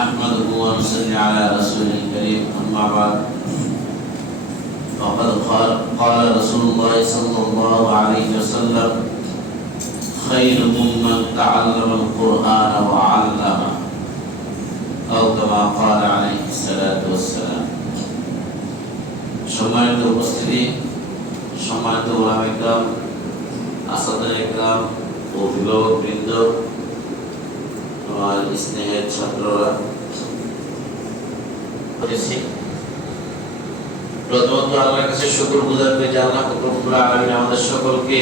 نحمده ونصلي على رسوله الكريم أما بعد فقد قال رسول الله صلى الله عليه وسلم خيركم من تعلم القرآن وعلمه أو كما قال عليه الصلاة والسلام সম্মানিত উপস্থিতি, সম্মানিত ওলামা ইকরাম, আসাদে ইকরাম, অভিভাবকবৃন্দ, আমার স্নেহের ছাত্ররা, প্রথমত আল্লাহর কাছে শুকরগুজার হয়ে যে আল্লাহ রব্বুল আলামিন আমাদের সকলকে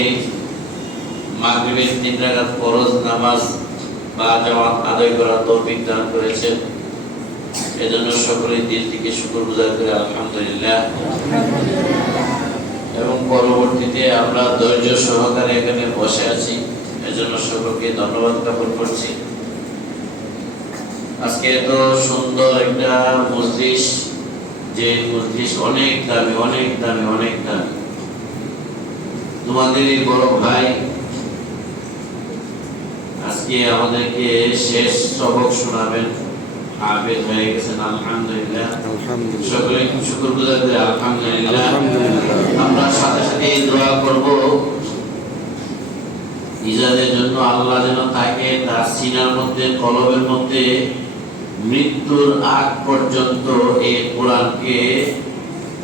মাগরিবের 3 রাকাত ফরজ নামাজ বা জামাত আদায় করার তৌফিক দান করেছেন। এজন্য সকলেই দিল থেকে শুকরগুজার করে আলহামদুলিল্লাহ। এবং পরবর্তীতে আমরা ধৈর্য সহকারে এখানে বসে আছি, এজন্য সকলকে ধন্যবাদ জ্ঞাপন করছি। আজকে এত সুন্দর একটা মজলিস, যে মজলিস অনেক দামি, অনেক দামি, অনেক দামি। তোমাদের এই বড় ভাই আজকে আমাদেরকে শেষ সবক শোনাবেন, হাফেজ হয়ে গেছেন আলহামদুলিল্লাহ। সকলে শুকরগুজার করে আলহামদুলিল্লাহ। আমরা সাথে সাথে দোয়া করব ইজাদের জন্য, আল্লাহ যেন তাকে তার সিনার মধ্যে, কলবের মধ্যে মৃত্যুর আগ পর্যন্ত এই কোরআনকে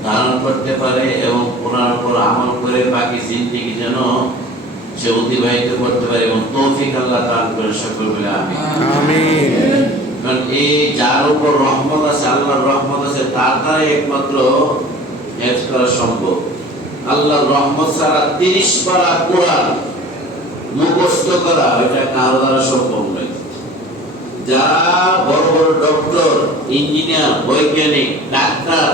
ধারণ করতে পারে এবং কোরআনের উপর আমল করে বাকি জিন্দেগি যেন সে অতিবাহিত করতে পারে এবং তৌফিক আল্লাহ দান করে সকল বলে আমিন। কারণ এই যার উপর রহমত আছে, আল্লাহর রহমত আছে, তার দ্বারাই একমাত্র হেফজ করা সম্ভব। আল্লাহর রহমত ছাড়া 30 পারা কোরআন মুখস্থ করা এটা কারো দ্বারা সম্ভব নয়। যারা বড় বড় ডক্টর, ইঞ্জিনিয়ার, বৈজ্ঞানিক, ডাক্তার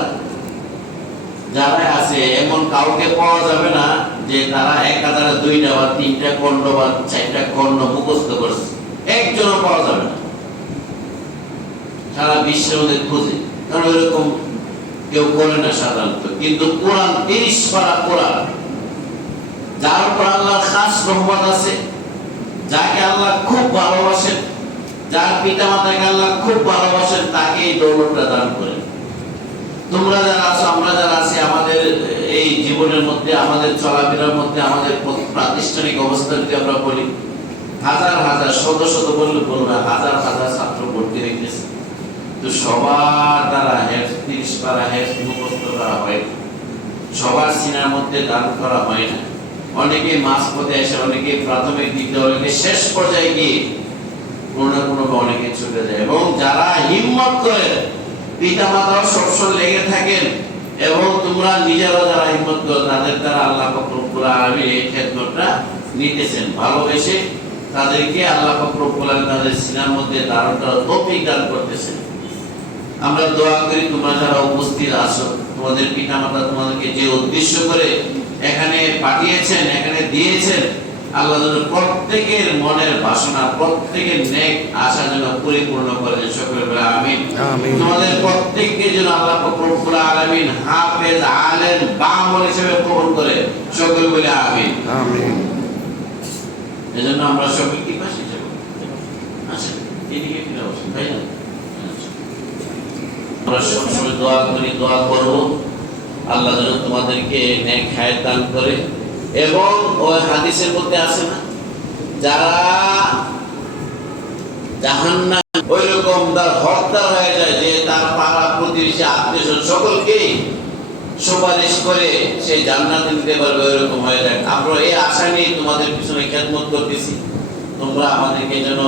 যারা আছে, এমন কাউকে পাওয়া যাবে না যে তারা 1002টা বা 3টা খণ্ড বা 4টা খণ্ড মুখস্থ করছে, একজনও পাওয়া যাবে না সারা বিশ্বের মধ্যে খুঁজে। কারণ এরকম কেউ করে না সাধারণত। কিন্তু কোরআন 30 পারা কোরআন, যার উপর আল্লাহর খাস রহমত আছে, যাকে আল্লাহ খুব ভালোবাসেন, যার পিতা মাতাকে আল্লাহ খুব ভালোবাসেন, তাকে এই দৌলতটা দান করেন। তোমরা যারা আছো, আমরা যারা আছি, আমাদের এই জীবনের মধ্যে, আমাদের চলাফেরার মধ্যে, আমাদের প্রাতিষ্ঠানিক অবস্থা যদি আমরা বলি, হাজার হাজার, শত শত বললে বলবো না, হাজার হাজার ছাত্র ভর্তি রেখেছে, তো সবার দ্বারা হেফজ 30 পারা হেফজ মুখস্থ করা হয়, সবার সিনার মধ্যে দান করা হয় না। অনেকে মাঝ পথে এসে, অনেকে প্রাথমিক দিকে, অনেকে শেষ পর্যায়ে গিয়ে কোনো না কোনো অনেকে ছুটে যায়। এবং যারা হিম্মত করে, পিতা মাতাও সবসময় লেগে থাকেন এবং তোমরা নিজেরাও যারা হিম্মত করো, তাদের দ্বারা আল্লাহ পাক রব্বুল আলামিন এই খেদমতটা নিতেছেন। ভালোবেসে তাদেরকে আল্লাহ পাক রব্বুল আলামিন তাদের সিনার মধ্যে ধারণ করার তৌফিক দান করতেছেন। আমরা দোয়া করি তোমরা যারা উপস্থিত আছো, তোমাদের পিতা মাতা তোমাদেরকে যে উদ্দেশ্য করে এখানে পাঠিয়েছেন, এখানে দিয়েছেন, আল্লাহ যেন প্রত্যেকের মনের বাসনা, প্রত্যেকের নেক আশা যেন পরিপূর্ণ করে দেন, সকলে বলে আমিন। তোমাদের প্রত্যেককে যেন আল্লাহ পাক রব্বুল আলামিন হাফেজ, আলেম, বামল হিসেবে কবুল করে, সকলে বলে আমিন। এজন্য আমরা সকলে কি পাশে যাব, আসেন এদিকে ফিরে আসুন, তাই না? আমরা সবসময় দোয়া করি, দোয়া করব আল্লাহ যেন তোমাদেরকে নেক হায়াত দান করে। এবং ওই হাদিসের মধ্যে আছে না, যারা জাহান্নাম ওই রকম তার হকদার হয়ে যায় যে তার পাড়া প্রতিবেশী, আত্মীয়স্বজন সকলকেই সুপারিশ করে সেই জান্নাতে নিতে পারবে, ওই রকম হয়ে যায়। আমরা এই আশা নিয়ে তোমাদের পিছনে খেদমত করতেছি। তোমরা আমাদেরকে যেন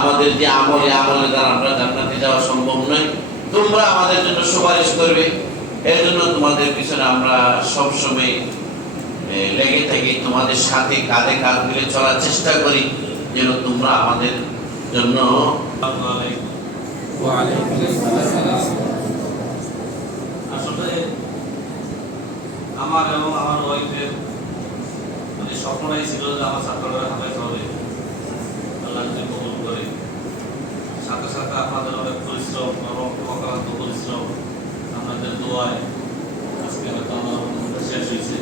আমাদের যে আমলের দ্বারা আমরা জান্নাতে যাওয়া সম্ভব নয়, তোমরা আমাদের জন্য সুপারিশ করবে। এর জন্য তোমাদের পিছনে আমরা সবসময় লেগে থাকি, তোমাদের সাথে কাঁধে কাঁধ মিলে চলার চেষ্টা করি, যেন তোমরা আমাদের জন্য। আসলে আমার এবং আমার ওয়াইফের মানে স্বপ্নটাই ছিল যে আমার ছাত্ররা হাফেজ হবে, আল্লাহ যদি কবুল করে। সাথে সাথে আপনাদের অনেক পরিশ্রম এবং অক্লান্ত পরিশ্রম, আপনাদের দোয়ায় আজকে হয়তো আমার শেষ হয়েছে।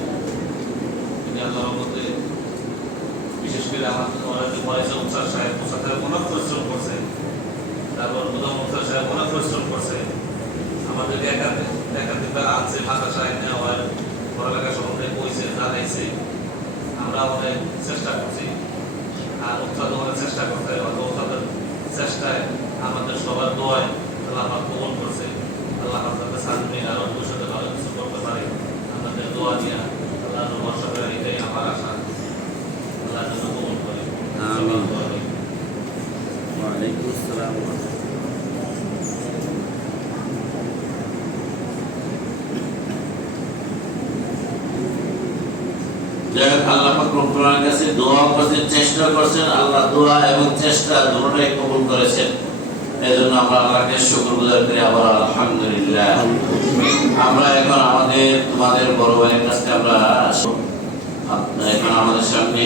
আল্লাহর মধ্যে বিশেষ করে আমার যে পরিচালক স্যার সাহেব অনেক পরিশ্রম করছে, তারপর প্রধান মুফতি সাহেব অনেক পরিশ্রম করছে, আমাদেরকে একাধিকবার আনছে, মাদ্রাসায় নেওয়া হয়, পড়ালেখা সম্বন্ধে বইছে, জানাইছে। আমরা অনেক চেষ্টা করছি, আর উস্তাদ অনেক চেষ্টা করতে, উস্তাদের চেষ্টায় আমাদের সবার দোয়ায় আল্লাহ পাক কবুল করছে। আল্লাহ আপনাদের সামনে আরো ভবিষ্যতে ভালো কিছু করতে পারে, আমাদের দোয়া নিয়ে আল্লাহর ভরসা করে, এটাই আমার আশা। আল্লাহ যেন কবুল করে। আমিন। আমিন। ওয়ালাইকুম আসসালাম। যাই হোক, আল্লাহ পাক রব্বুল আলামিনের কাছে দোয়া করছেন, চেষ্টা করছেন, আল্লাহ দোয়া এবং চেষ্টা দুটোটাই কবুল করেছেন। এজন্য আমরা আল্লাহকে শুকরগুজার করি আবার আলহামদুলিল্লাহ। আমরা এখন তোমাদের বড় ভাইয়ের কাছে আমরা এখন আমাদের সামনে